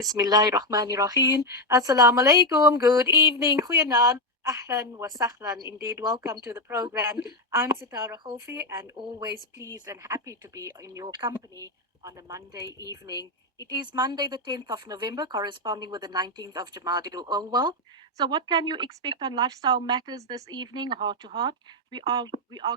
Bismillahirrahmanirrahim. Assalamu alaikum. Good evening. Goeienaand. Ahlan wa sahlan. Indeed, welcome to the program. I'm Sitara Khofi and always pleased and happy to be in your company on a Monday evening. It is Monday, the 10th of November, corresponding with the 19th of Jamadil Awal. So, what can you expect on lifestyle matters this evening, heart to heart? We are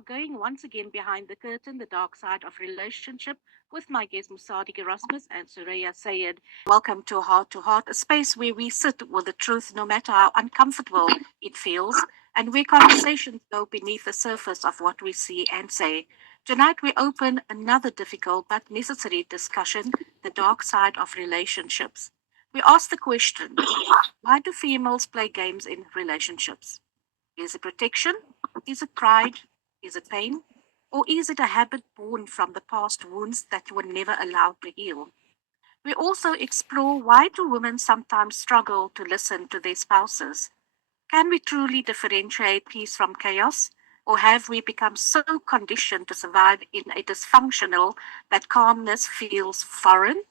going once again behind the curtain, the dark side of relationship, with my guests Musadik Erasmus and Suraya Sayed. Welcome to Heart, a space where we sit with the truth no matter how uncomfortable it feels, and where conversations go beneath the surface of what we see and say. Tonight, we open another difficult but necessary discussion, the dark side of relationships. We ask the question, why do females play games in relationships? Is it protection? Is it pride? Is it pain? Or is it a habit born from the past wounds that were never allowed to heal? We also explore, why do women sometimes struggle to listen to their spouses? Can we truly differentiate peace from chaos? Or have we become so conditioned to survive in a dysfunctional that calmness feels foreign?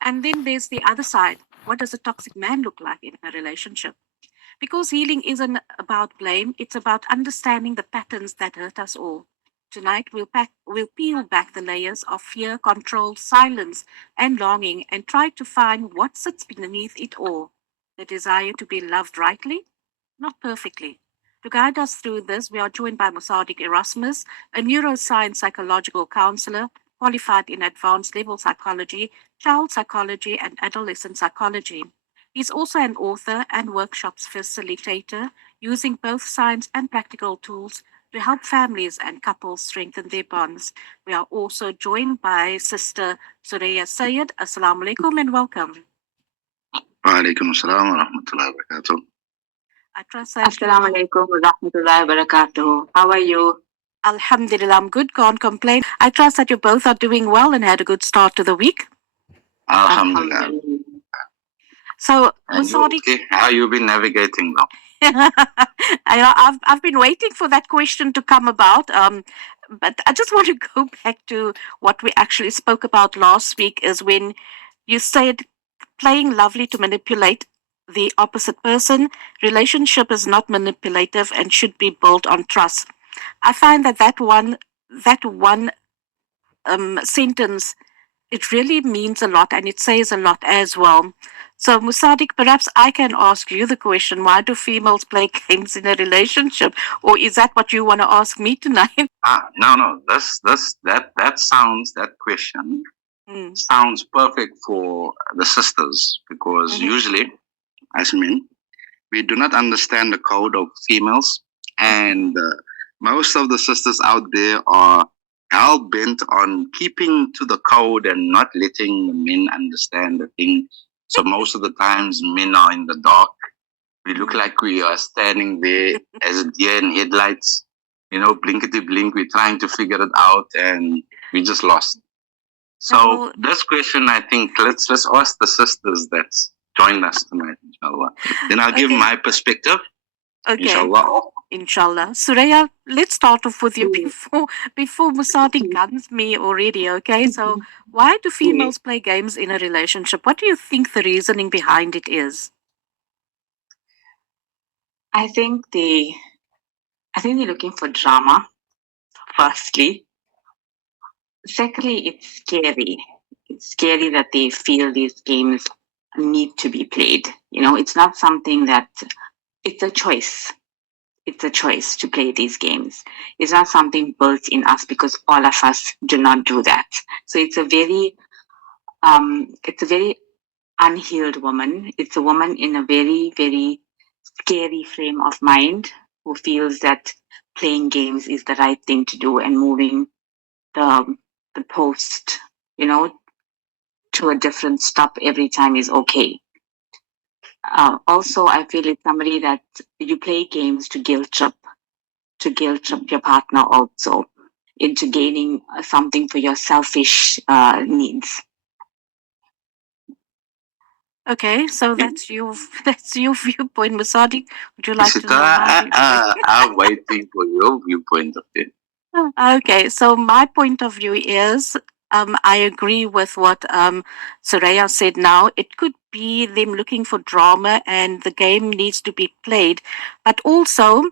And then there's the other side. What does a toxic man look like in a relationship? Because healing isn't about blame, it's about understanding the patterns that hurt us all. Tonight, we'll peel back the layers of fear, control, silence, and longing and try to find what sits beneath it all, the desire to be loved rightly, not perfectly. To guide us through this, we are joined by Musadik Erasmus, a neuroscience psychological counselor qualified in advanced level psychology, child psychology, and adolescent psychology. He's also an author and workshops facilitator, using both science and practical tools to help families and couples strengthen their bonds. We are also joined by Sister Suraya Sayed. Assalamu alaikum and welcome. Wa alaikum assalam wa rahmatullahi wa barakatuh. I trust that Assalamu alaikum wa rahmatullahi wa barakatuh. How are you? Alhamdulillah, I'm good, can't complain. I trust that you both are doing well and had a good start to the week. Alhamdulillah. So, And you, Musadik, okay? How you been navigating now? I've been waiting for that question to come about. But I just want to go back to what we actually spoke about last week, is when you said playing lovely to manipulate the opposite person. Relationship is not manipulative and should be built on trust. I find that one sentence, it really means a lot and it says a lot as well. So, Musadik, perhaps I can ask you the question, why do females play games in a relationship? Or is that what you want to ask me tonight? No. That question sounds perfect for the sisters, because usually, as men, we do not understand the code of females, and most of the sisters out there are hell bent on keeping to the code and not letting the men understand the thing. So most of the times, men are in the dark. We look like we are standing there as a deer in headlights. Blinkety blink. We're trying to figure it out, and we just lost. So this question, I think, let's ask the sisters that's joined us tonight, inshallah. Then I'll give my perspective. Okay. Inshallah. Inshallah. Suraya, let's start off with you before Musadik guns me already, okay? So why do females play games in a relationship? What do you think the reasoning behind it is? I think they're looking for drama, firstly. Secondly, it's scary. It's scary that they feel these games need to be played. It's not something that, it's a choice. It's a choice to play these games. It's not something built in us, because all of us do not do that. So it's a very unhealed woman. It's a woman in a very, very scary frame of mind, who feels that playing games is the right thing to do, and moving the post, to a different stop every time is okay. Also, I feel it's somebody that you play games to guilt trip your partner also into gaining something for your selfish needs. Okay, so that's your viewpoint, Musadik. Would you like to know my viewpoint? I'm waiting for your viewpoint of it. Okay, so my point of view is I agree with what Soraya said now. It could be them looking for drama and the game needs to be played. But also,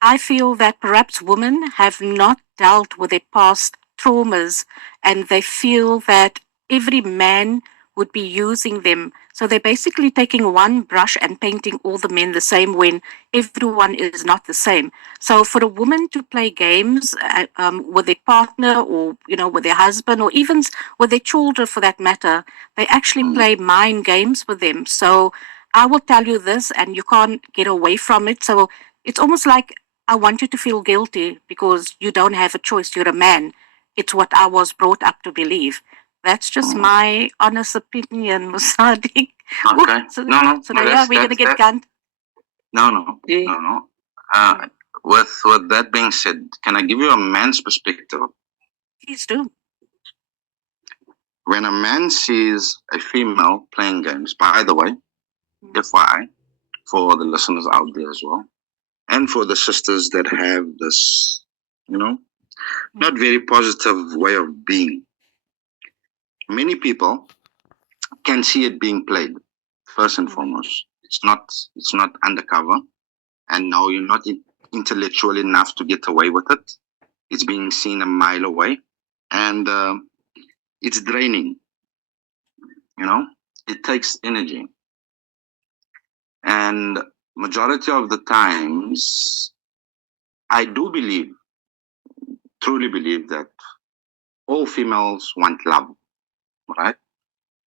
I feel that perhaps women have not dealt with their past traumas and they feel that every man would be using them. So they're basically taking one brush and painting all the men the same when everyone is not the same. So for a woman to play games with their partner or, with their husband or even with their children for that matter, they actually play mind games with them. So I will tell you this and you can't get away from it. So it's almost like I want you to feel guilty because you don't have a choice. You're a man. It's what I was brought up to believe. That's just my honest opinion, Musadi. Okay. No, Soraya, we're going to get gunned. No. With that being said, can I give you a man's perspective? Please do. When a man sees a female playing games, by the way, FYI, for the listeners out there as well, and for the sisters that have this, not very positive way of being, many people can see it being played. First and foremost, it's not undercover, and no, you're not intellectual enough to get away with it. It's being seen a mile away, and it's draining. It takes energy, and majority of the times, I do truly believe that all females want love, right?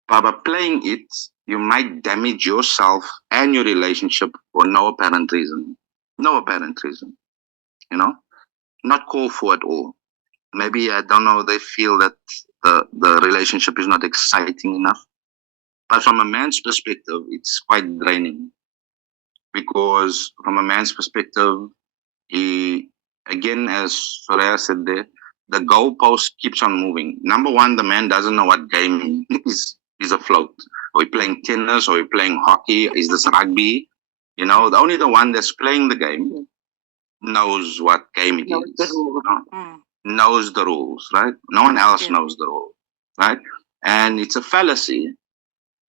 But by playing it, you might damage yourself and your relationship for no apparent reason. No apparent reason, not called for at all. Maybe, I don't know, they feel that the relationship is not exciting enough. But from a man's perspective, it's quite draining. Because from a man's perspective, he, again, as Soraya said there, the goalpost keeps on moving. Number one, the man doesn't know what game is afloat. Are we playing tennis? Are we playing hockey? Is this rugby? Only the one that's playing the game knows what game it is. Knows the rules, right? No one else knows the rules, right? And it's a fallacy.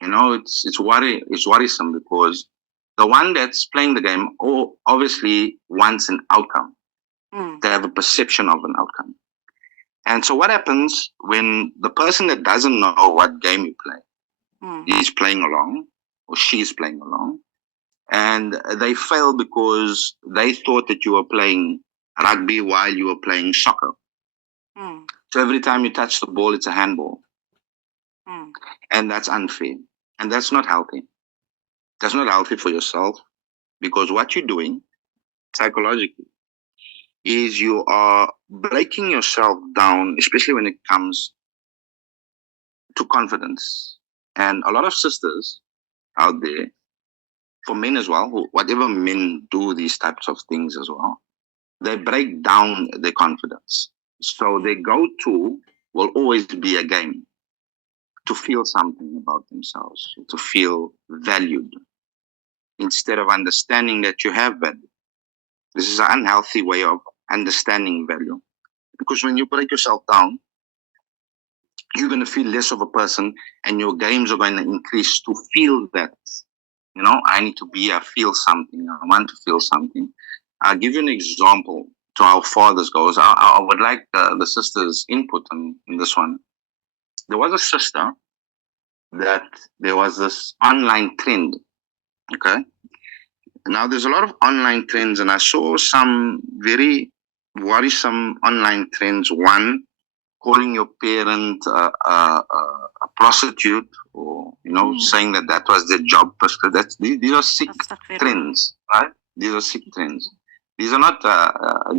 It's worrisome because the one that's playing the game obviously wants an outcome. They have a perception of an outcome. And so what happens when the person that doesn't know what game you play is playing along, or she's playing along, and they fail because they thought that you were playing rugby while you were playing soccer. So every time you touch the ball, it's a handball. And that's unfair. And that's not healthy. That's not healthy for yourself, because what you're doing psychologically is you are breaking yourself down, especially when it comes to confidence. And a lot of sisters out there, for men as well, whatever men do these types of things as well, they break down their confidence. So their go-to will always be a game, to feel something about themselves, to feel valued, instead of understanding that you have value. This is an unhealthy way of understanding value. Because when you break yourself down, you're going to feel less of a person, and your games are going to increase to feel that, I need to feel something. I want to feel something. I'll give you an example to how far this goes. I would like the sister's input in this one. There was a sister that there was this online trend. Okay. Now there's a lot of online trends, and I saw some very worrisome online trends. One, calling your parent a prostitute, or saying that was their job. These are sick trends, right? These are sick trends. These are not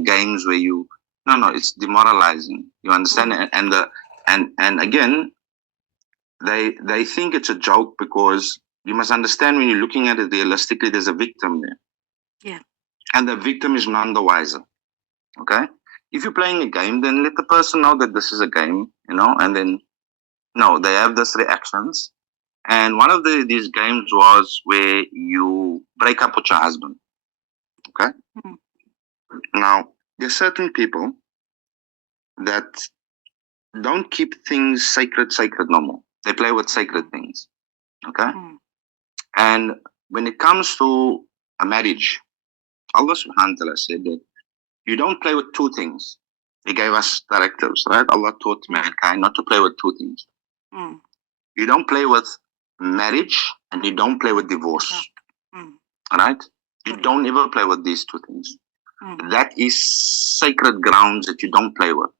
games where you. No, it's demoralizing. You understand? And again, they think it's a joke, because you must understand, when you're looking at it realistically, there's a victim there. Yeah. And the victim is none the wiser. Okay? If you're playing a game, then let the person know that this is a game, and then, no, they have these reactions. And one of these games was where you break up with your husband. Okay? Now, there's certain people that don't keep things sacred no more. They play with sacred things. Okay? And when it comes to a marriage, Allah subhanahu wa ta'ala said that you don't play with two things. He gave us directives, right? Allah taught mankind not to play with two things. You don't play with marriage and you don't play with divorce. Right? You don't ever play with these two things. That is sacred grounds that you don't play with.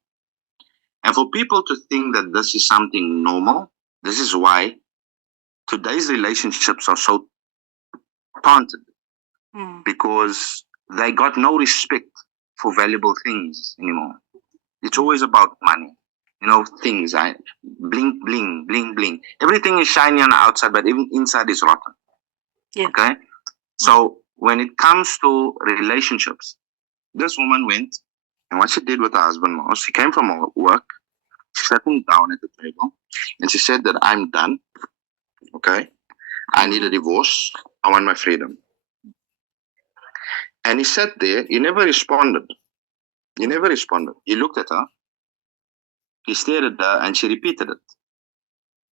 And for people to think that this is something normal, this is why today's relationships are so taunted. Because they got no respect for valuable things anymore. It's always about money. You know, things. Bling, bling, bling, bling. Everything is shiny on the outside, but even inside is rotten. Yeah. Okay? So when it comes to relationships, this woman went, and what she did with her husband was, she came from work, she sat him down at the table, and she said that I'm done. Okay? I need a divorce. I want my freedom. And he sat there, he never responded. He never responded. He looked at her, he stared at her, and she repeated it.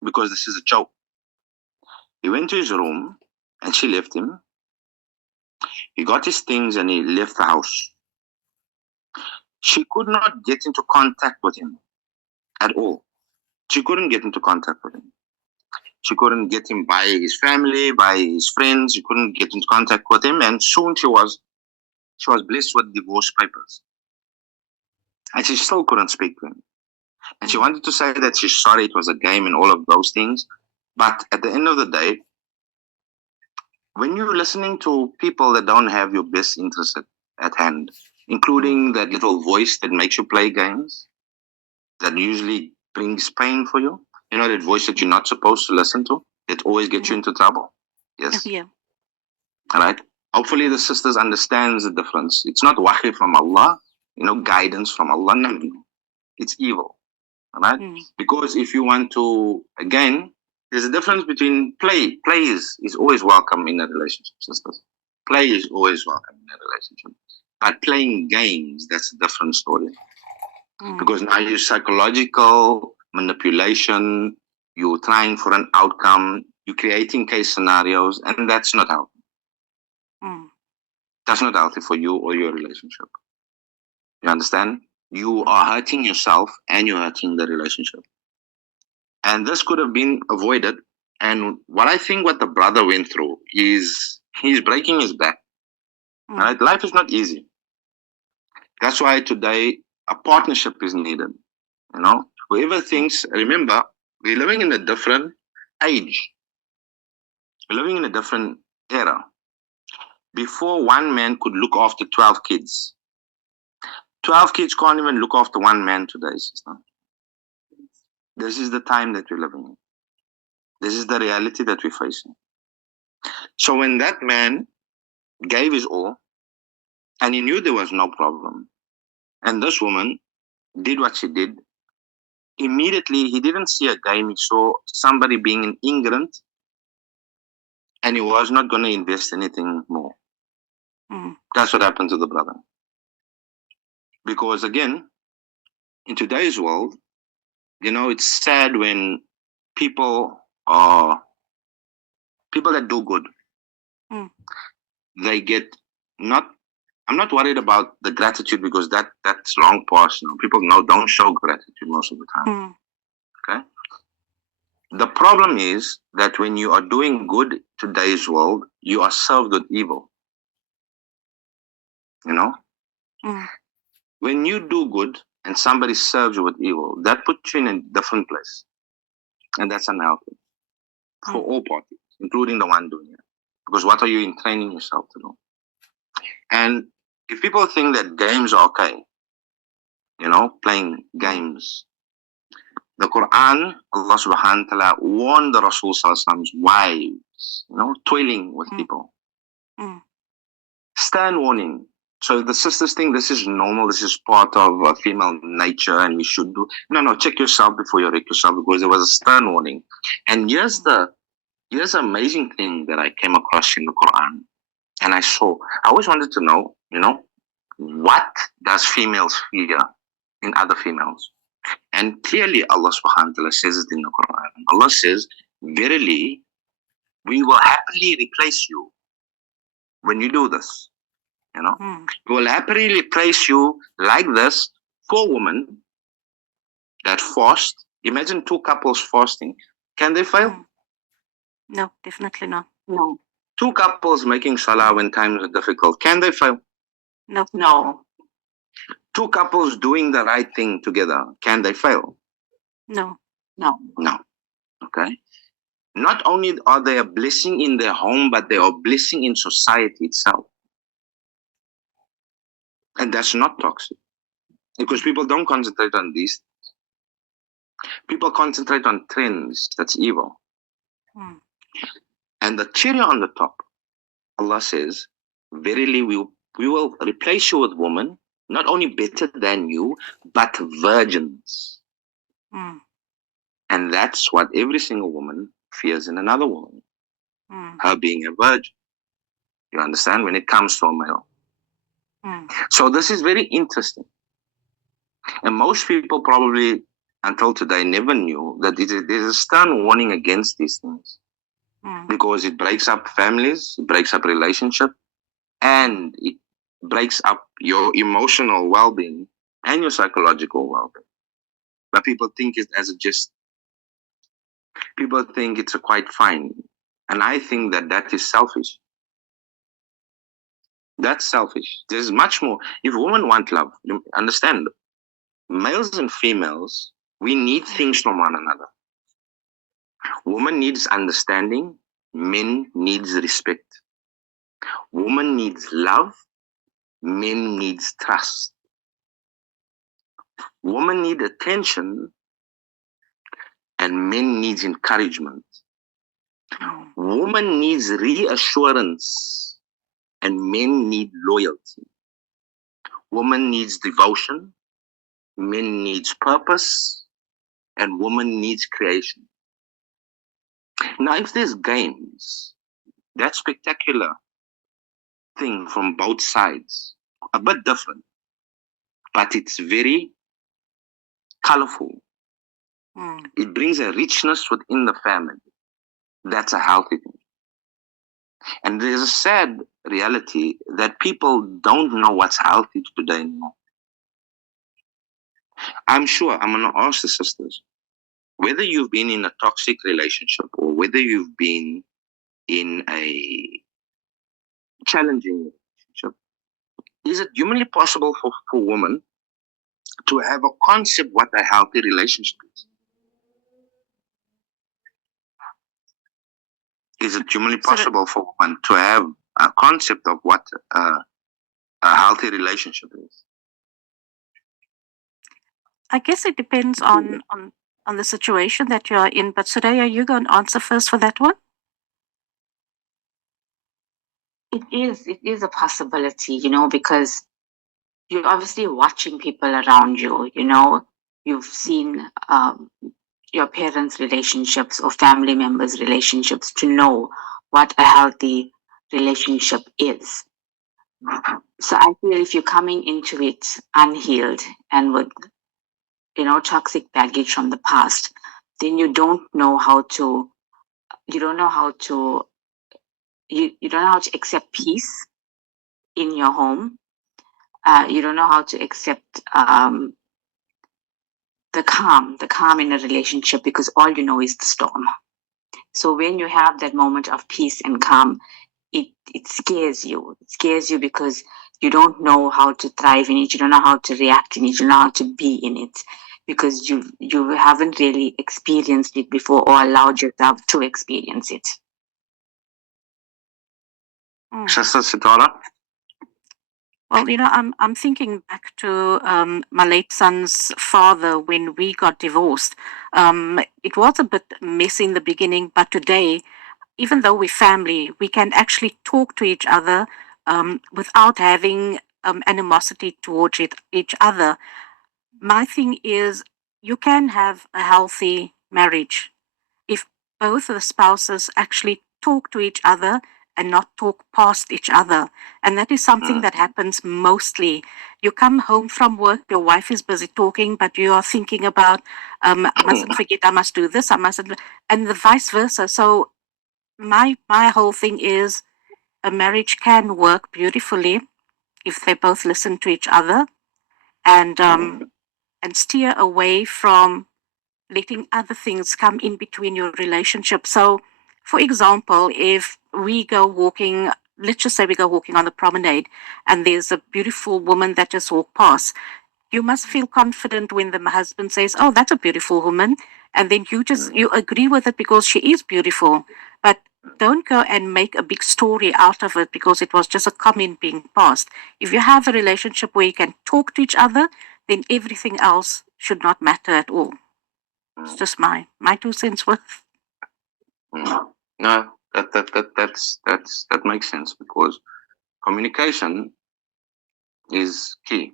Because this is a joke. He went to his room, and she left him. He got his things, and he left the house. She could not get into contact with him at all. She couldn't get into contact with him. She couldn't get him by his family, by his friends. She couldn't get into contact with him, and soon she was blessed with divorce papers. And she still couldn't speak to him. And she wanted to say that she's sorry, it was a game and all of those things. But at the end of the day, when you're listening to people that don't have your best interest at hand, including that little voice that makes you play games, that usually brings pain for you, you know, that voice that you're not supposed to listen to, that always gets you into trouble. Yes. Yeah. All right. Hopefully the sisters understands the difference. It's not wahi from Allah, you know, guidance from Allah. No, it's evil. All right. Because if you want to, again, there's a difference between play. Play is always welcome in a relationship, sisters. Play is always welcome in a relationship. But playing games, that's a different story. Because now you're psychological manipulation, you're trying for an outcome, you're creating case scenarios, and that's not healthy. That's not healthy for you or your relationship. You understand? You are hurting yourself and you're hurting the relationship. And this could have been avoided. And what I think what the brother went through is he's breaking his back. Right? Life is not easy. That's why today a partnership is needed. You know, whoever thinks, remember, we're living in a different age. We're living in a different era. Before, one man could look after 12 kids. 12 kids can't even look after one man today, sister. This is the time that we're living in. This is the reality that we're facing. So when that man gave his all, and he knew there was no problem, and this woman did what she did, immediately he didn't see a game, he saw somebody being ignorant, and he was not going to invest anything more. That's what happened to the brother. Because again, in today's world, you know, it's sad when people that do good, they get not. I'm not worried about the gratitude because that's long past. You know, people don't show gratitude most of the time. Okay. The problem is that when you are doing good in today's world, you are served with evil. You know, when you do good and somebody serves you with evil, that puts you in a different place, and that's unhealthy for all parties, including the one doing it. Because what are you training yourself to do? And if people think that games are okay, you know, playing games, the Quran, Allah subhanahu wa ta'ala warned the Rasul sallallahu alaihi wasallam's wives, you know, toiling with people. Stern warning. So the sisters think this is normal, this is part of female nature and we should do. No, check yourself before you wreck yourself because there was a stern warning. And here's the amazing thing that I came across in the Quran. And I always wanted to know, you know, what does females fear in other females? And clearly Allah subhanahu wa ta'ala says it in the Quran. Allah says, verily, we will happily replace you when you do this. You know, we will happily replace you like this for women that fast. Imagine two couples fasting. Can they fail? No, definitely not. No. Two couples making salah when times are difficult. Can they fail? No. No. Two couples doing the right thing together. Can they fail? No. No. No. Okay. Not only are they a blessing in their home, but they are a blessing in society itself. And that's not toxic. Because people don't concentrate on these. People concentrate on trends. That's evil. And the cherry on the top, Allah says, verily we will replace you with women, not only better than you, but virgins. And that's what every single woman fears in another woman. Her being a virgin. You understand? When it comes to a male. So this is very interesting. And most people probably, until today, never knew that there's a stern warning against these things. Because it breaks up families, it breaks up relationships, and it breaks up your emotional well-being and your psychological well-being. But people think it as a just. People think it's a quite fine. And I think that is selfish. That's selfish. There's much more. If women want love, you understand, males and females, we need things from one another. Woman needs understanding. Men needs respect. Woman needs love. Men needs trust. Woman need attention. And men needs encouragement. Woman needs reassurance. And men need loyalty. Woman needs devotion. Men needs purpose. And woman needs creation. Now, if there's games, that spectacular thing from both sides, a bit different, but it's very colorful. It brings a richness within the family. That's a healthy thing. And there's a sad reality that people don't know what's healthy today anymore. I'm sure I'm going to ask the sisters, whether you've been in a toxic relationship or whether you've been in a challenging relationship, is it humanly possible for women to have a concept what a healthy relationship is? Is it humanly possible for women to have a concept of what a healthy relationship is? I guess it depends on the situation that you are in. But Suraya, are you going to answer first for that one? It is a possibility, because you're obviously watching people around you, you've seen your parents' relationships or family members' relationships to know what a healthy relationship is. So I feel if you're coming into it unhealed and with, toxic baggage from the past, then you don't know how to accept peace in your home. You don't know how to accept the calm in a relationship, because all you know is the storm. So when you have that moment of peace and calm, it scares you. It scares you because you don't know how to thrive in it. You don't know how to react in it. You don't know how to be in it, because you haven't really experienced it before or allowed yourself to experience it. Sister Sitara? Well, I'm thinking back to my late son's father when we got divorced. It was a bit messy in the beginning, but today, even though we're family, we can actually talk to each other without having animosity towards each other. My thing is, you can have a healthy marriage if both of the spouses actually talk to each other and not talk past each other. And that is something that happens mostly. You come home from work, your wife is busy talking, but you are thinking about, I mustn't forget, I must do this, I mustn't, and the vice versa. So my whole thing is a marriage can work beautifully if they both listen to each other and steer away from letting other things come in between your relationship. So, for example, if we go walking, let's just say we go walking on the promenade and there's a beautiful woman that just walked past, you must feel confident when the husband says, "Oh, that's a beautiful woman," and then you agree with it because she is beautiful. But don't go and make a big story out of it because it was just a comment being passed. If you have a relationship where you can talk to each other, then everything else should not matter at all. It's just my 2 cents worth. No, that makes sense because communication is key.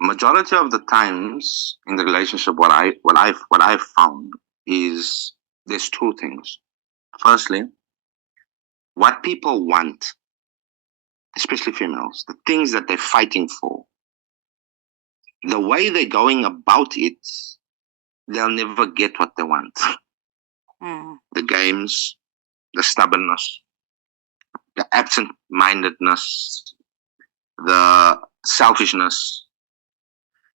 Majority of the times in the relationship, what I've found is there's two things. Firstly, what people want, especially females, the things that they're fighting for, the way they're going about it, they'll never get what they want. The games, the stubbornness, the absent-mindedness, the selfishness.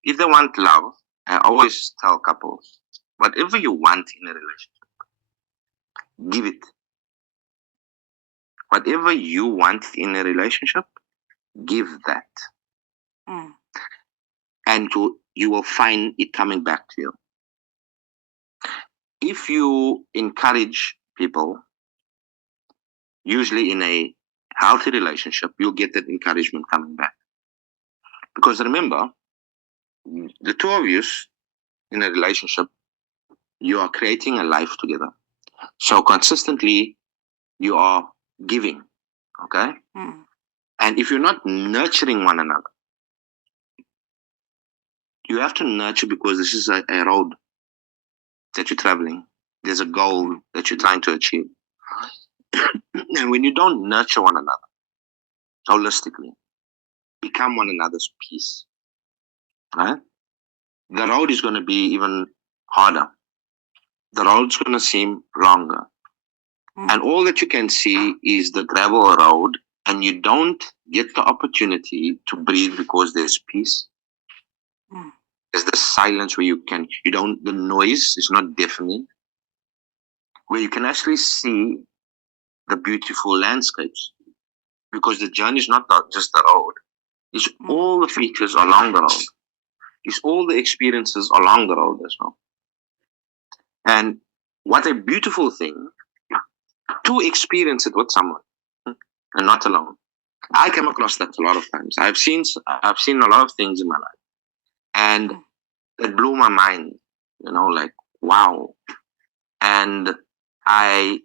If they want love, I always tell couples, whatever you want in a relationship, give it. Whatever you want in a relationship, give that. And you will find it coming back to you. If you encourage people, usually in a healthy relationship, you'll get that encouragement coming back. Because remember, the two of you in a relationship, you are creating a life together. So consistently, you are giving, okay? And if you're not nurturing one another, you have to nurture because this is a road that you're traveling. There's a goal that you're trying to achieve. And when you don't nurture one another holistically, become one another's peace, right? The road is going to be even harder. The road's going to seem longer. And all that you can see is the gravel road, and you don't get the opportunity to breathe because there's peace. There's the silence where the noise is not deafening, where you can actually see the beautiful landscapes, because the journey is not just the road. It's all the features along the road. It's all the experiences along the road as well. And what a beautiful thing to experience it with someone and not alone. I came across that a lot of times. I've seen a lot of things in my life, and it blew my mind. Like, wow. And I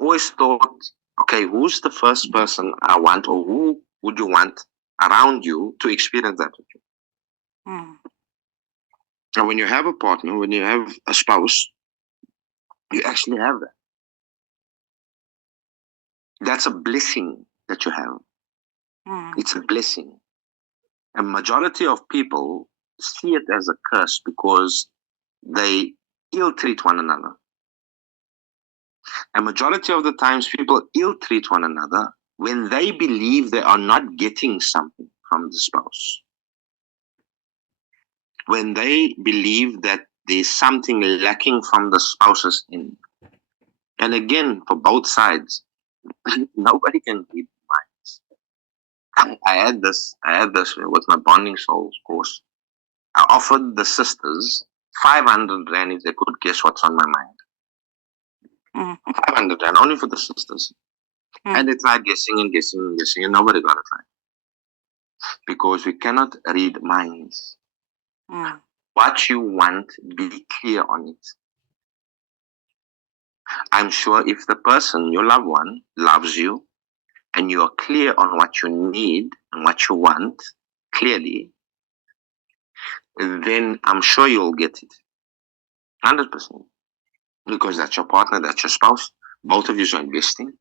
always thought, okay, who's the first person I want, or who would you want around you to experience that with you? And when you have a partner, when you have a spouse, you actually have that. That's a blessing that you have. It's a blessing. A majority of people see it as a curse because they ill-treat one another. A majority of the times people ill-treat one another when they believe they are not getting something from the spouse. When they believe that there's something lacking from the spouse's end. And again, for both sides, nobody can read minds. I had this with my bonding souls course. I offered the sisters 500 rand if they could guess what's on my mind. 500 rand only for the sisters. And they tried guessing and guessing and guessing, and nobody got it right. Because we cannot read minds. What you want, be clear on it. I'm sure if the person, your loved one, loves you, and you are clear on what you need and what you want clearly, then I'm sure you'll get it. 100%. Because that's your partner, that's your spouse. Both of you are investing.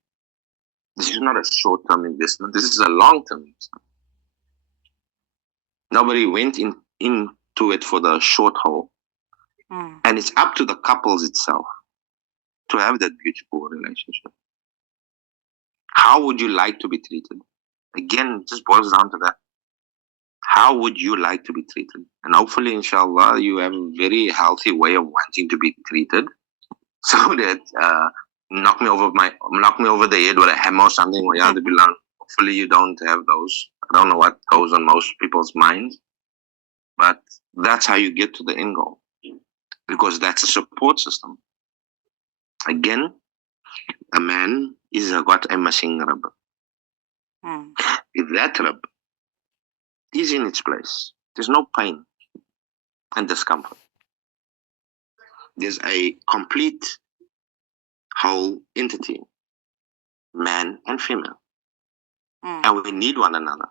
This is not a short-term investment. This is a long-term investment. Nobody went into it for the short haul. And it's up to the couples itself to have that beautiful relationship. How would you like to be treated? Again, it just boils down to that. How would you like to be treated? And hopefully, inshallah, you have a very healthy way of wanting to be treated, so that knock me over the head with a hammer or something. Hopefully, you don't have those. I don't know what goes on most people's minds, but that's how you get to the end goal, because that's a support system. Again, a man is got a missing rib. If that rib is in its place, there's no pain and discomfort. There's a complete whole entity, man and female. And we need one another.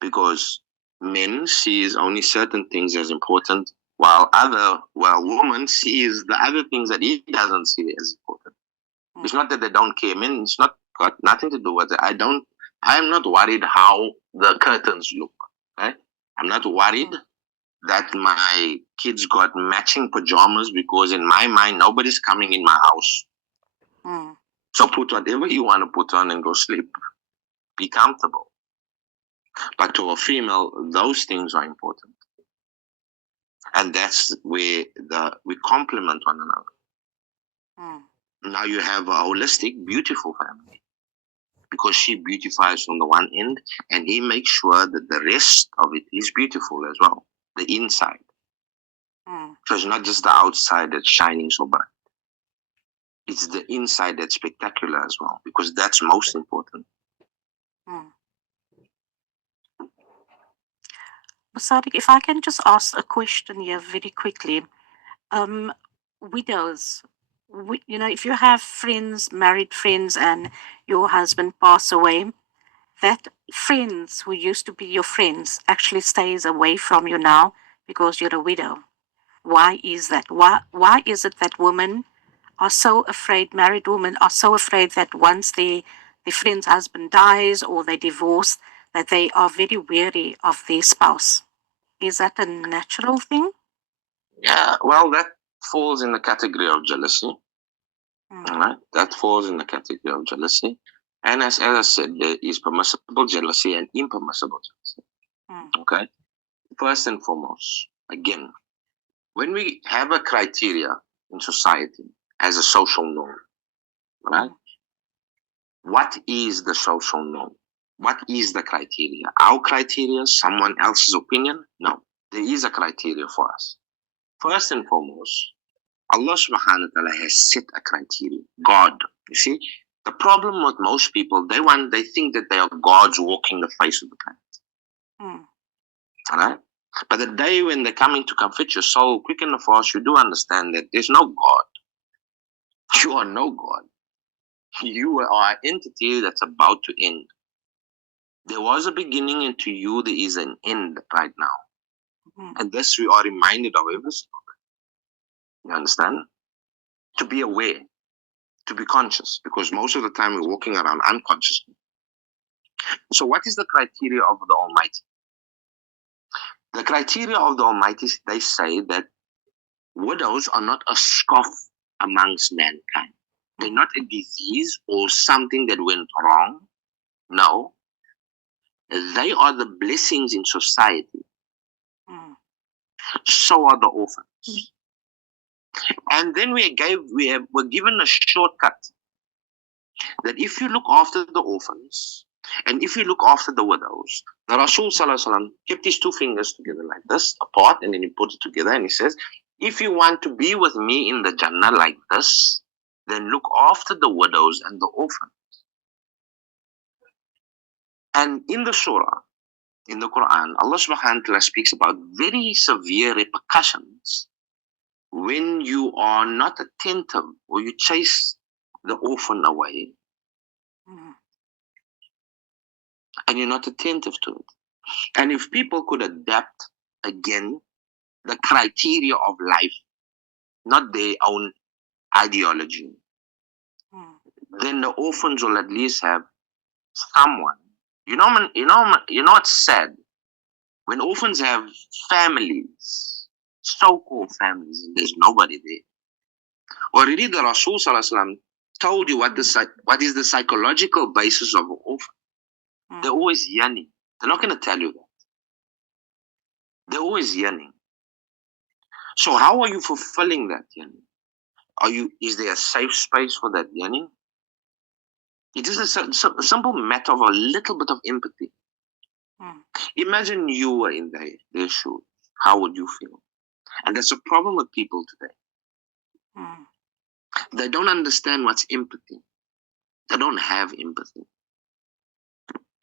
Because men sees only certain things as important, while woman sees the other things that he doesn't see as important. It's not that they don't care. Men, it's not got nothing to do with it. I am not worried how the curtains look. Right? I'm not worried that my kids got matching pajamas, because in my mind nobody's coming in my house. So put whatever you want to put on and go sleep. Be comfortable. But to a female, those things are important. And that's where we complement one another. Now you have a holistic, beautiful family, because she beautifies on the one end, and he makes sure that the rest of it is beautiful as well, the inside. So it's not just the outside that's shining so bright. It's the inside that's spectacular as well, because that's most important. Sadiq, if I can just ask a question here very quickly. Widows, if you have friends, married friends, and your husband pass away, that friends who used to be your friends actually stays away from you now because you're a widow. Why is that? Why is it that women are so afraid, married women are so afraid that once the friend's husband dies or they divorce, that they are very wary of their spouse? Is that a natural thing? Yeah, well, that falls in the category of jealousy. Right? That falls in the category of jealousy. And as I said, there is permissible jealousy and impermissible jealousy. Okay? First and foremost, again, when we have a criteria in society as a social norm, right? What is the social norm? What is the criteria? Our criteria, someone else's opinion? No. There is a criteria for us. First and foremost, Allah subhanahu wa ta'ala has set a criteria. God. You see, the problem with most people, they think that they are gods walking the face of the planet. Alright? But the day when they're coming to comfort your soul, quick and fast, you do understand that there's no God. You are no God. You are an entity that's about to end. There was a beginning, and to you there is an end right now. And this we are reminded of every single day. You understand? To be aware, to be conscious, because most of the time we're walking around unconsciously. So what is the criteria of the Almighty? The criteria of the Almighty, they say that widows are not a scoff amongst mankind. They're not a disease or something that went wrong. No. They are the blessings in society. So are the orphans. And then we're given a shortcut that if you look after the orphans and if you look after the widows, the Rasul Sallallahu Alaihi Wasallam kept his two fingers together like this, apart, and then he put it together and he says, if you want to be with me in the Jannah like this, then look after the widows and the orphans. And in the surah, in the Quran, Allah subhanahu wa ta'ala speaks about very severe repercussions when you are not attentive or you chase the orphan away and you're not attentive to it. And if people could adapt again the criteria of life, not their own ideology, then the orphans will at least have someone. You know what's sad? When orphans have families, so-called families, and there's nobody there. Already the Rasul Sallallahu Alaihi Wasallam told you what is the psychological basis of an orphan. They're always yearning. They're not going to tell you that. They're always yearning. So how are you fulfilling that yearning? Is there a safe space for that yearning? It is a simple matter of a little bit of empathy. Imagine you were in their shoes. How would you feel? And that's a problem with people today. They don't understand what's empathy. They don't have empathy.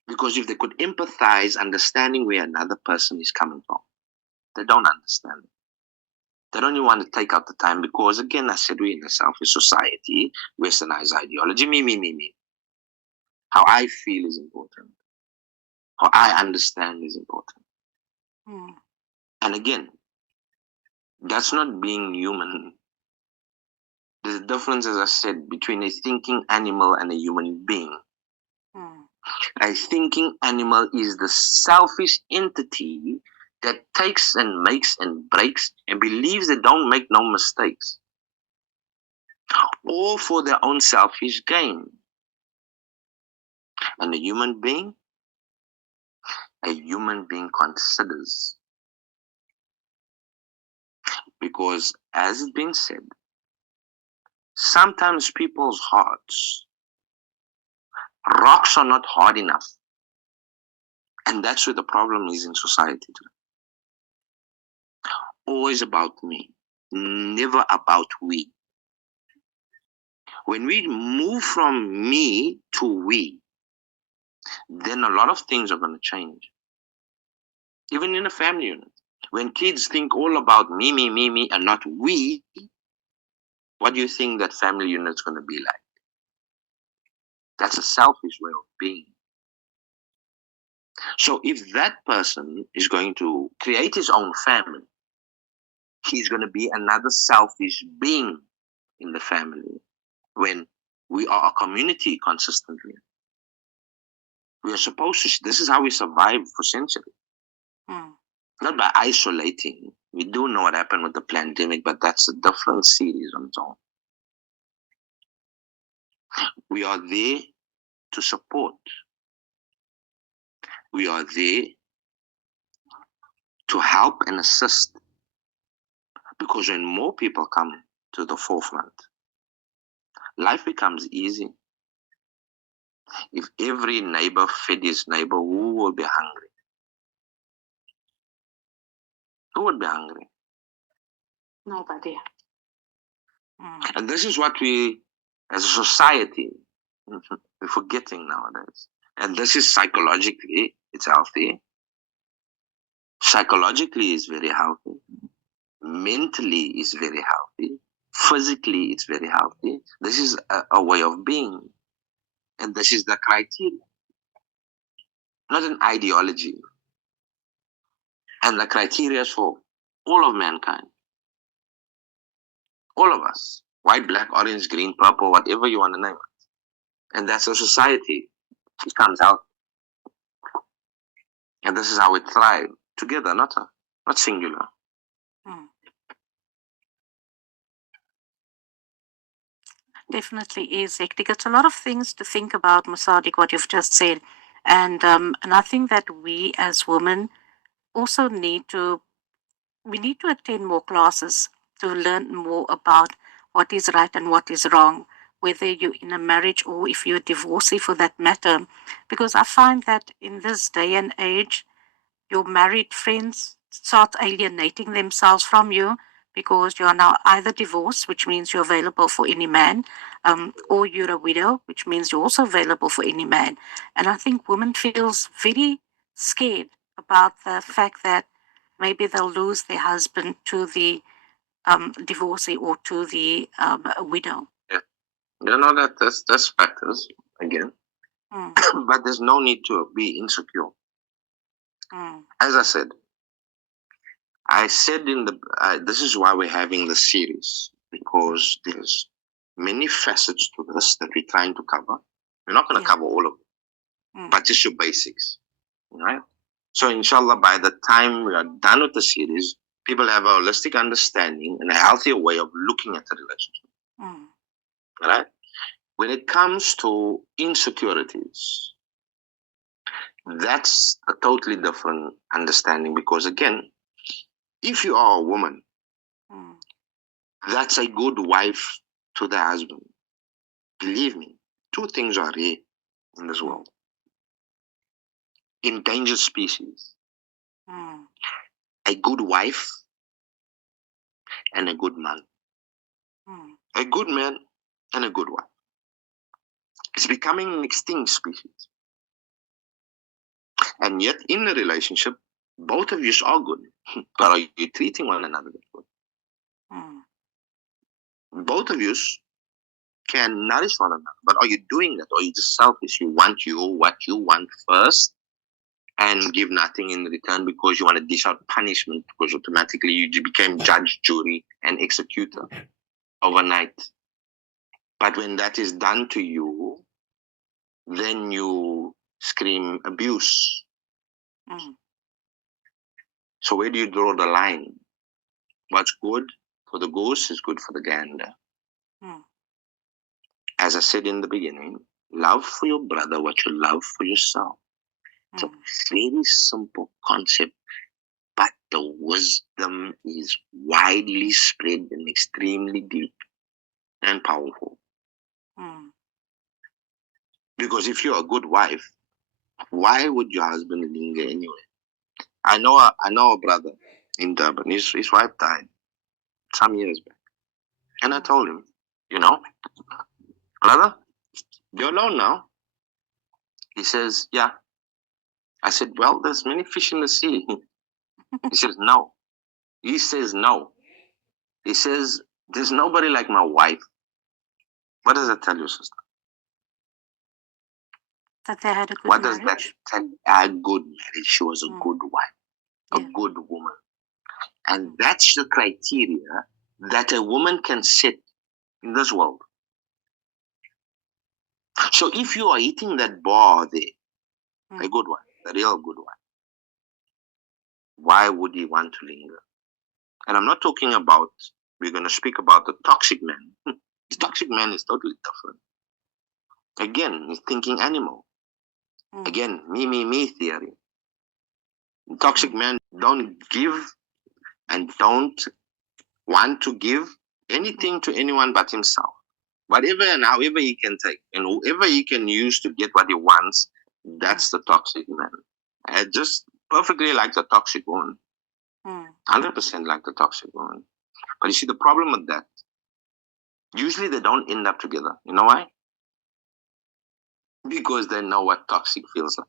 Because if they could empathize, understanding where another person is coming from, they don't understand it. They don't even want to take out the time because, again, I said we're in a selfish society, westernized ideology, me. How I feel is important. How I understand is important. And again, that's not being human. There's a difference, as I said, between a thinking animal and a human being. A thinking animal is the selfish entity that takes and makes and breaks and believes they don't make no mistakes, all for their own selfish gain. And a human being considers. Because, as it's been said, sometimes people's hearts, rocks are not hard enough. And that's where the problem is in society today. Always about me, never about we. When we move from me to we, then a lot of things are going to change. Even in a family unit. When kids think all about me, and not we, what do you think that family unit's going to be like? That's a selfish way of being. So if that person is going to create his own family, he's going to be another selfish being in the family. When we are a community consistently, we are supposed to, this is how we survived for centuries. Not by isolating. We do know what happened with the pandemic, but that's a different series on its own. We are there to support. We are there to help and assist. Because when more people come to the forefront, life becomes easy. If every neighbor fed his neighbor, who will be hungry? Who would be hungry? Nobody. And this is what we, as a society, we're forgetting nowadays. And this is psychologically, it's healthy. Psychologically, it's very healthy. Mentally, it's very healthy. Physically, it's very healthy. This is a way of being. And this is the criteria, not an ideology. And the criteria is for all of mankind. All of us. White, black, orange, green, purple, whatever you want to name it. And that's a society. It comes out. And this is how we thrive together, not singular. Definitely is hectic. It's a lot of things to think about, Musadik, what you've just said. And I think that we as women also need to attend more classes to learn more about what is right and what is wrong, whether you're in a marriage or if you're divorcee for that matter. Because I find that in this day and age, your married friends start alienating themselves from you because you are now either divorced, which means you're available for any man, or you're a widow, which means you're also available for any man. And I think women feels very scared about the fact that maybe they'll lose their husband to the divorcee or to the widow. Yeah. You know that's factors again. But there's no need to be insecure. As I said in this is why we're having the series, because there's many facets to this that we're trying to cover. We're not going to cover all of it, but just your basics, right? So inshallah, by the time we are done with the series, people have a holistic understanding and a healthier way of looking at the relationship. Right? When it comes to insecurities, that's a totally different understanding, because again, if you are a woman, that's a good wife to the husband. Believe me, two things are rare in this world. Endangered species. A good wife and a good man. A good man and a good wife. It's becoming an extinct species. And yet in a relationship, both of you are good. But are you treating one another good? Both of you can nourish one another. But are you doing that? Or are you just selfish? You want what you want first and give nothing in return because you want to dish out punishment, because automatically you became judge, jury, and executor overnight. But when that is done to you, then you scream abuse. So where do you draw the line? What's good for the goose is good for the gander. As I said in the beginning, love for your brother what you love for yourself. It's a very simple concept, but the wisdom is widely spread and extremely deep and powerful. Because if you're a good wife, why would your husband linger anyway? I know a brother in Durban. His wife died some years back. And I told him, brother, you're alone now. He says, yeah. I said, well, there's many fish in the sea. He says, no. He says, no. He says, there's nobody like my wife. What does that tell you, sister? That they had a good What marriage? does that tell? A good marriage. She was a good wife, a good woman. And that's the criteria that a woman can set in this world. So if you are hitting that bar there, a good one, a real good one, why would he want to linger? And I'm not talking about, we're going to speak about the toxic man. The toxic man is totally different. Again, he's thinking animal. Again, me theory. The toxic man don't give and don't want to give anything to anyone but himself. Whatever and however he can take and whoever he can use to get what he wants, that's the toxic man. Just perfectly like the toxic woman. 100% like the toxic woman. But you see, the problem with that, usually they don't end up together. You know why? Because they know what toxic feels like.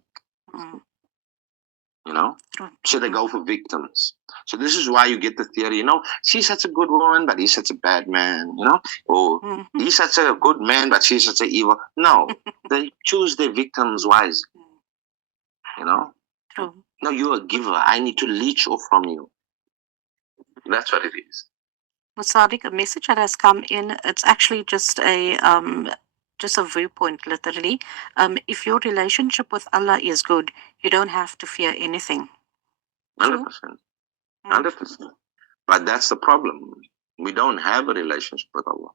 So they go for victims. So this is why you get the theory, she's such a good woman, but he's such a bad man, or he's such a good man, but she's such an evil. No, they choose their victims wisely. True. No, you're a giver. I need to leech off from you. That's what it is. Well, Sadiq, a message that has come in, it's actually just a viewpoint, literally. If your relationship with Allah is good, you don't have to fear anything. 100%. 100%. But that's the problem. We don't have a relationship with Allah.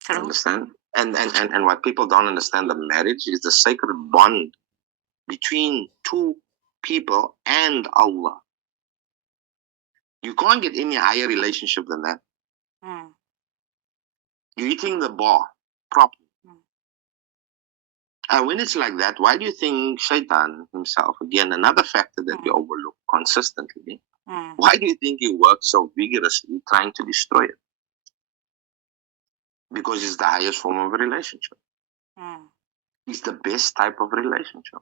True. Understand? And what people don't understand, the marriage is the sacred bond between two people and Allah. You can't get any higher relationship than that. You're hitting the bar properly. And when it's like that, why do you think Shaitan himself, again, another factor that we overlook consistently, why do you think he works so vigorously trying to destroy it? Because it's the highest form of a relationship. It's the best type of relationship.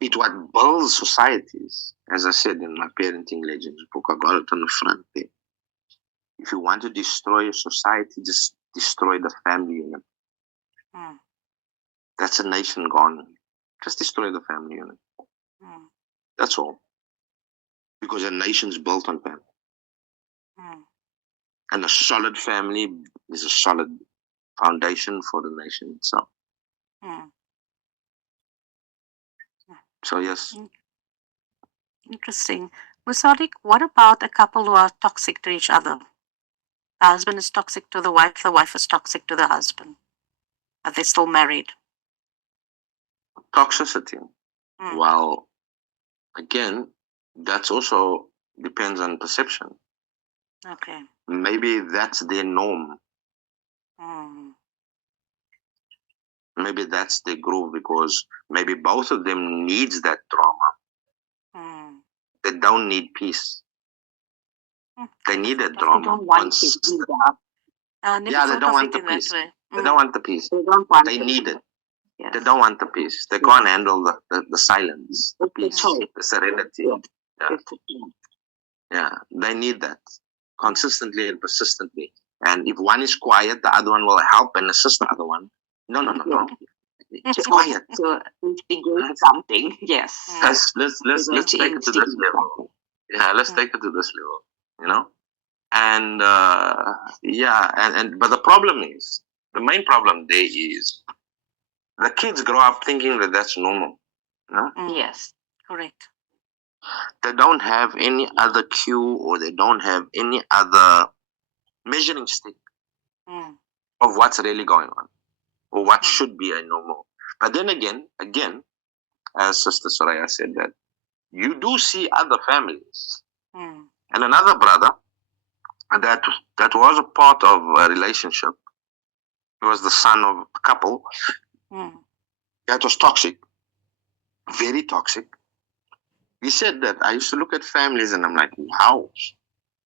It's what builds societies. As I said in my Parenting Legends book, I got it on the front there. If you want to destroy a society, just destroy the family unit. That's a nation gone. Just destroy the family unit. That's all. Because a nation's built on family. And a solid family is a solid foundation for the nation itself. Mm. So yes. Interesting. Musadik, what about a couple who are toxic to each other? The husband is toxic to the wife is toxic to the husband. Are they still married? Toxicity. Well, again, that's also depends on perception. Okay. Maybe that's their norm. Maybe that's their groove, because maybe both of them needs that drama. They don't need peace. They need that drama. They don't want it either. Yeah, they don't want the peace. They don't want the peace. They don't want They it. need it. Yes. They don't want the peace. They can't handle the silence, the peace, the serenity. Yeah, they need that consistently and persistently. And if one is quiet, the other one will help and assist the other one. No. It's quiet. So instigate something. Yes. Let's take it to this level. Yeah, let's take it to this level. You know, and but the problem is, the main problem there is, the kids grow up thinking that that's normal. You know? Yes. Correct. They don't have any other cue, or they don't have any other measuring stick of what's really going on, or what should be a normal. But then again, as Sister Soraya said, that you do see other families, and another brother that was a part of a relationship. He was the son of a couple that was toxic, very toxic. He said that I used to look at families and I'm like, wow,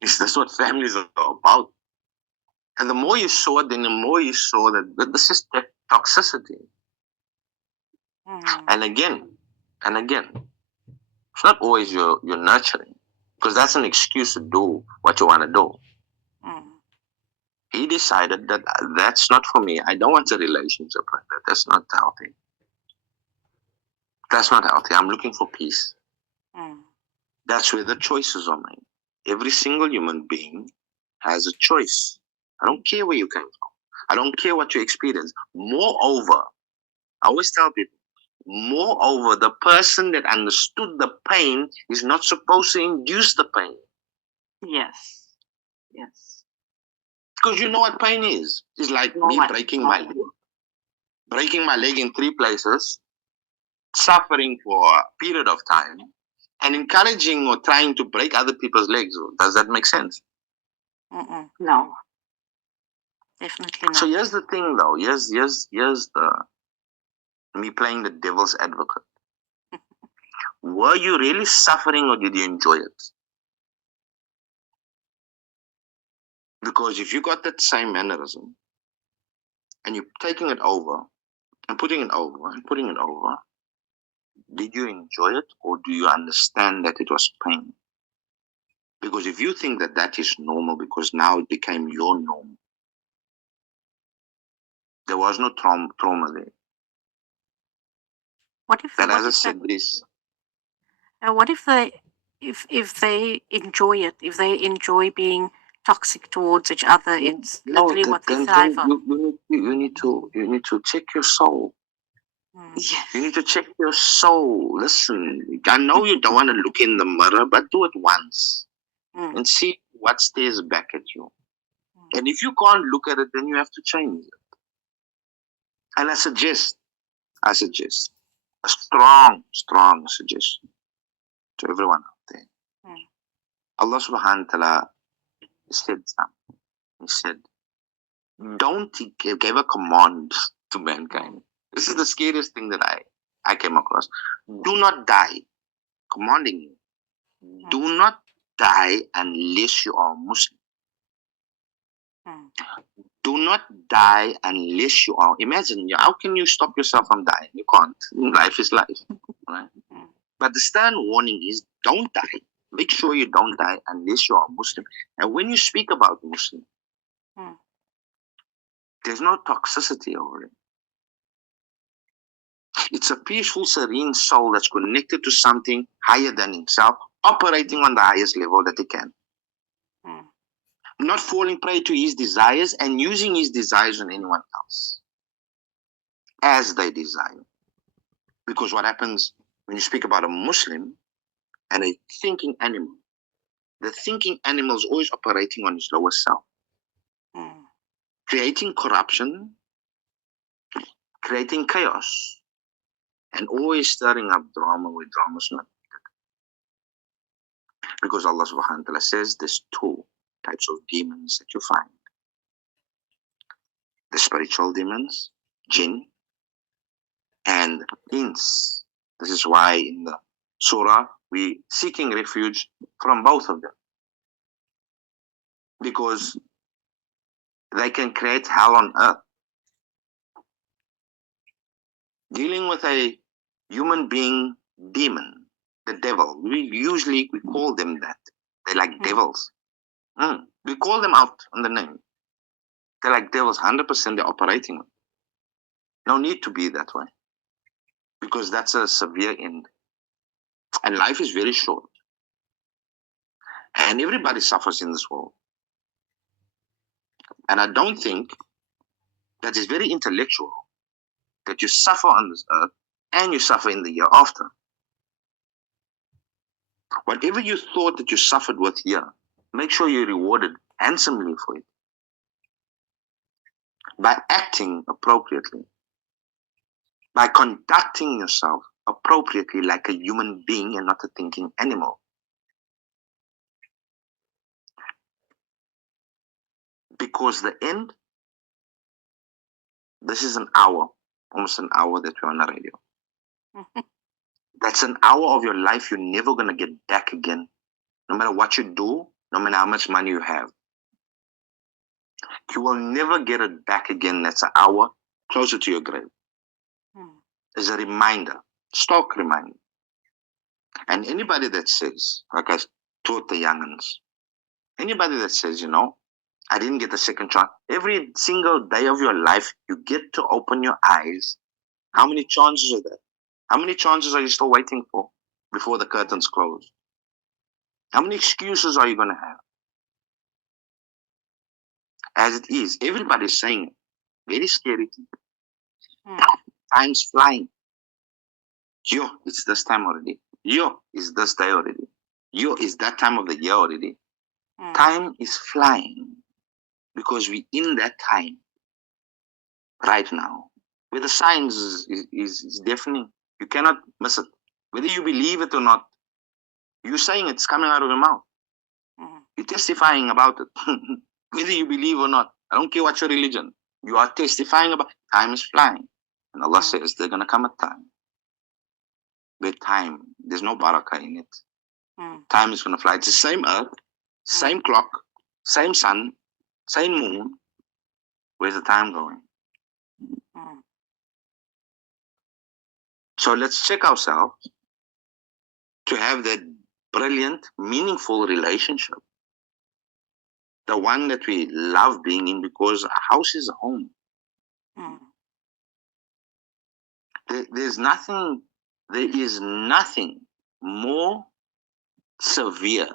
is this what families are about? And the more you saw it, then the more you saw that this is toxicity. And again, it's not always you're nurturing, because that's an excuse to do what you want to do. He decided that that's not for me. I don't want a relationship like that. That's not healthy. That's not healthy. I'm looking for peace. That's where the choices are made. Every single human being has a choice. I don't care where you came from. I don't care what you experienced. Moreover, I always tell people, moreover, the person that understood the pain is not supposed to induce the pain. Yes. Yes. Because you know what pain is. It's like me breaking my leg. Breaking my leg in 3 places, suffering for a period of time, and encouraging or trying to break other people's legs. Does that make sense? No. Definitely not. So here's the thing, though. Here's the me playing the devil's advocate. Were you really suffering, or did you enjoy it? Because if you got that same mannerism and you're taking it over and putting it over and putting it over, did you enjoy it, or do you understand that it was pain? Because if you think that that is normal, because now it became your norm, there was no trauma there. What if But as I said, this. what if they enjoy it? If they enjoy being toxic towards each other, it's literally what they thrive on. You need to check your soul. You need to check your soul. Listen, I know you don't want to look in the mirror, but do it once and see what stares back at you. And if you can't look at it, then you have to change it. And I suggest a strong suggestion to everyone out there. Allah subhanahu wa ta'ala said something. He said, he gave a command to mankind. This is the scariest thing that I came across. Do not die. Commanding you. Do not die unless you are Muslim. Do not die unless you are. Imagine, how can you stop yourself from dying? You can't. Life is life. Right? But the stern warning is, don't die. Make sure you don't die unless you are Muslim. And when you speak about Muslim, there's no toxicity over it. It's a peaceful, serene soul that's connected to something higher than himself, operating on the highest level that he can. not falling prey to his desires and using his desires on anyone else as they desire. Because what happens when you speak about a Muslim and a thinking animal, the thinking animal is always operating on his lower self, creating corruption, creating chaos, and always stirring up drama where drama's not needed. Because Allah subhanahu wa ta'ala says there's two types of demons that you find. The spiritual demons, jinn, and ins. This is why in the surah we seeking refuge from both of them. Because they can create hell on earth. Dealing with a human being demon, the devil, we call them that. They're like devils. We call them out on the name. They're like devils, 100% they're operating. No need to be that way. Because that's a severe end. And life is very short. And everybody suffers in this world. And I don't think that is very intellectual that you suffer on this earth and you suffer in the year after. Whatever you thought that you suffered with here, make sure you're rewarded handsomely for it. By acting appropriately. By conducting yourself appropriately like a human being and not a thinking animal. Because the end, this is an hour, almost an hour that we're on the radio. That's an hour of your life you're never going to get back again. No matter what you do, no matter how much money you have. You will never get it back again. That's an hour closer to your grave. As a reminder, stark reminder. And anybody that says, like I taught the young'uns, anybody that says, I didn't get a second chance. Every single day of your life, you get to open your eyes. How many chances are there? How many chances are you still waiting for before the curtains close? How many excuses are you going to have? As it is, everybody's saying it. Very scary. Time's flying. Yo, it's this time already. Yo, it's this day already. Yo, it's that time of the year already. Time is flying because we're in that time right now where the signs is deafening. You cannot miss it. Whether you believe it or not, you're saying it's coming out of your mouth. You're testifying about it. Whether you believe or not, I don't care what your religion, you are testifying about time is flying. And Allah says there's going to come a time where time, there's no barakah in it. Time is going to fly. It's the same earth, same clock, same sun, same moon. Where's the time going? So let's check ourselves to have that brilliant, meaningful relationship. The one that we love being in, because a house is a home. There is nothing more severe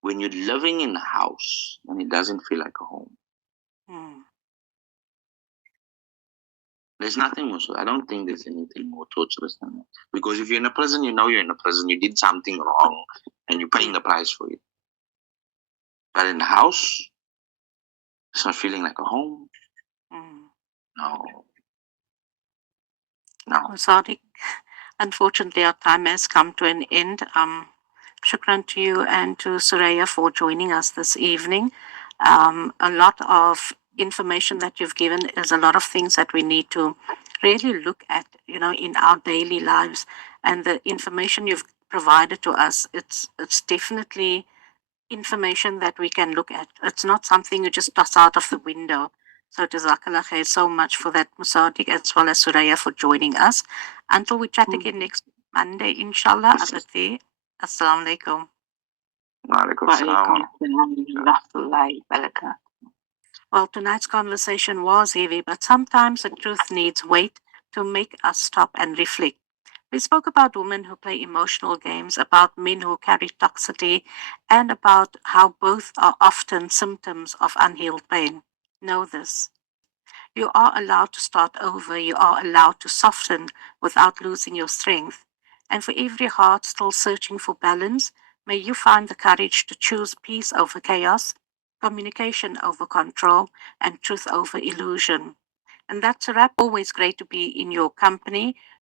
when you're living in a house and it doesn't feel like a home. There's nothing more so. I don't think there's anything more torturous than that. Because if you're in a prison, you know you're in a prison. You did something wrong and you're paying the price for it. But in the house, it's not feeling like a home. No. Sadiq, unfortunately, our time has come to an end. Shukran to you and to Suraya for joining us this evening. A lot of information that you've given is a lot of things that we need to really look at, in our daily lives. And the information you've provided to us, it's definitely information that we can look at. It's not something you just toss out of the window. So Jazakallah khair so much for that, Musadik, as well as Suraya for joining us. Until we chat again next Monday, inshallah. Adati, Assalamu alaikum. Well, tonight's conversation was heavy, but sometimes the truth needs weight to make us stop and reflect. We spoke about women who play emotional games, about men who carry toxicity, and about how both are often symptoms of unhealed pain. Know this. You are allowed to start over. You are allowed to soften without losing your strength. And for every heart still searching for balance, may you find the courage to choose peace over chaos, communication over control, and truth over illusion. And that's a wrap. Always great to be in your company.